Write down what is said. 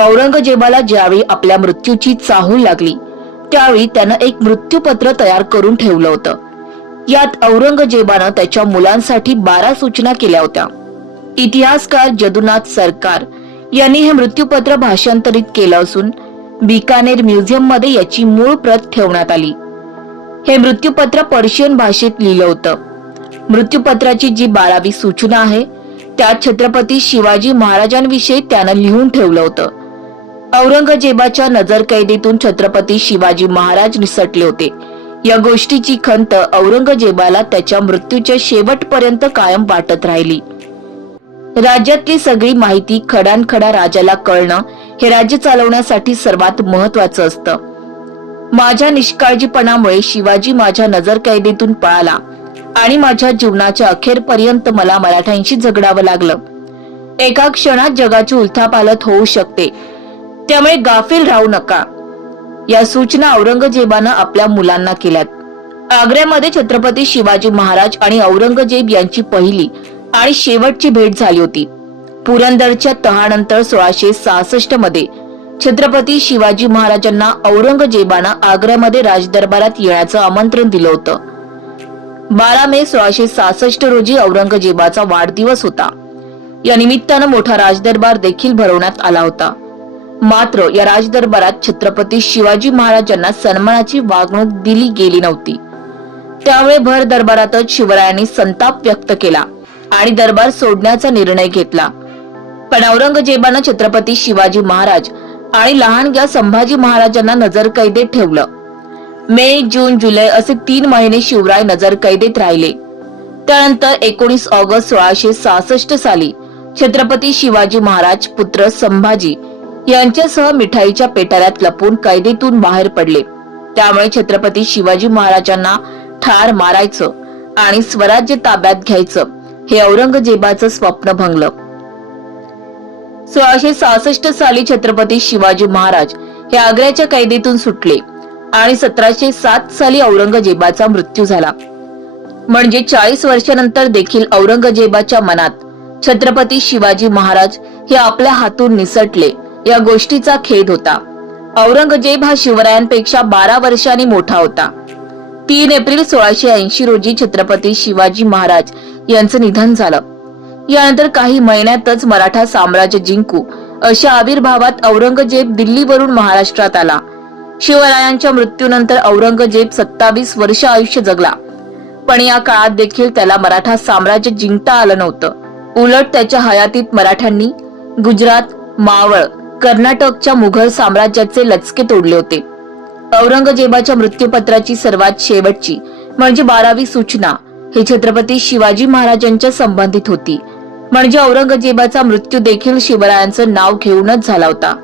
औरंगजेबाला ज्यावेळी आपल्या मृत्यूची चाहूल लागली त्यावेळी त्यानं एक मृत्यूपत्र तयार करून ठेवलं होतं. यात औरंगजेबानं त्याच्या मुलांसाठी बारा सूचना केल्या होत्या. इतिहासकार जदुनाथ सरकार यांनी हे मृत्यूपत्र भाषांतरित केलं असून बिकानेर म्युझियममध्ये याची मूळ प्रत ठेवण्यात आली. हे मृत्यूपत्र पर्शियन भाषेत लिहिलं होतं. मृत्यूपत्राची जी बारावी सूचना आहे त्यात छत्रपती शिवाजी महाराजांविषयी त्यानं लिहून ठेवलं होतं. औरंगजेबाच्या नजरकैदेतून छत्रपती शिवाजी महाराज निसटले होते. या गोष्टीची खंत औरंगजेबाला त्याच्या मृत्यूच्या शेवटपर्यंत कायम वाटत राहिली. राज्यातली सगळी माहिती खडानखडा राजाला कळणं हे राज्य चालवण्यासाठी सर्वात महत्वाचं असतं. माझ्या निष्काळजीपणामुळे शिवाजी माझ्या नजरकैदेतून पळाला आणि माझ्या जीवनाच्या अखेरपर्यंत मला मराठ्यांशी झगडावं लागलं. एका क्षणात जगाची उलथापालत होऊ शकते त्यामुळे गाफील राहू नका. या सूचना औरंगजेबानं आपल्या मुलांना केल्यात. आग्र्यामध्ये छत्रपती शिवाजी महाराज आणि औरंगजेब यांची पहिली आणि शेवटची भेट झाली होती. पुरंदरच्या तहानंतर सोळाशे सहासष्टमध्ये छत्रपती शिवाजी महाराजांना औरंगजेबानं आग्र्यामध्ये राजदरबारात येण्याचं आमंत्रण दिलं होतं. बारा मे सोळाशे सहासष्ट रोजी औरंगजेबाचा वाढदिवस होता. या निमित्तानं मोठा राजदरबार देखील भरवण्यात आला होता. मात्र या राजदरबारात छत्रपती शिवाजी महाराजांना सन्मानाची वागणूक दिली गेली नव्हती. त्यामुळे भर दरबारातच शिवरायांनी संताप व्यक्त केला आणि दरबार सोडण्याचा निर्णय घेतला. पण औरंगजेबानं छत्रपती शिवाजी महाराज आणि लहानग्या संभाजी महाराजांना नजरकैदेत ठेवलं. मे जून जुलै असे तीन महिने शिवराय नजरकैदेत राहिले. त्यानंतर एकोणीस ऑगस्ट सोळाशे सहासष्ट साली छत्रपती शिवाजी महाराज पुत्र संभाजी यांच्यासह मिठाईच्या पेटाऱ्यात लपून कैदेतून बाहेर पडले. त्यामुळे छत्रपती शिवाजी महाराजांना ठार मारायचं आणि स्वराज्य ताब्यात घ्यायचं हे औरंगजेबाचं स्वप्न भंगलं. सोळाशे सहासष्ट साली छत्रपती शिवाजी महाराज हे आग्र्याच्या कैदेतून सुटले आणि सतराशे सात साली औरंगजेबाचा मृत्यू झाला. म्हणजे चाळीस वर्षानंतर देखील औरंगजेबाच्या मनात छत्रपती शिवाजी महाराज हे आपल्या हातून निसटले. या गोष्टीचा खेद होता. औरंगजेब हा शिवरायांपेक्षा बारा वर्षांनी मोठा होता. तीन एप्रिल सोळाशे ऐंशी रोजी छत्रपती शिवाजी महाराज यांचं निधन झालं. यानंतर काही महिन्यातच मराठा साम्राज्य जिंकू अशा आविर्भावात औरंगजेब दिल्लीवरून महाराष्ट्रात आला. शिवरायांच्या मृत्यूनंतर औरंगजेब सत्तावीस वर्ष आयुष्य जगला. पण या काळात देखील त्याला मराठा साम्राज्य जिंकता आलं नव्हतं. उलट त्याच्या हयातीत मराठ्यांनी गुजरात मावळ कर्नाटकच्या मुघल साम्राज्याचे लचके तोडले होते. औरंगजेबाच्या मृत्यूपत्राची सर्वात शेवटची म्हणजे बारावी सूचना हे छत्रपती शिवाजी महाराजांच्या संबंधित होती. म्हणजे औरंगजेबाचा मृत्यू देखील शिवरायांचं नाव घेऊनच झाला होता.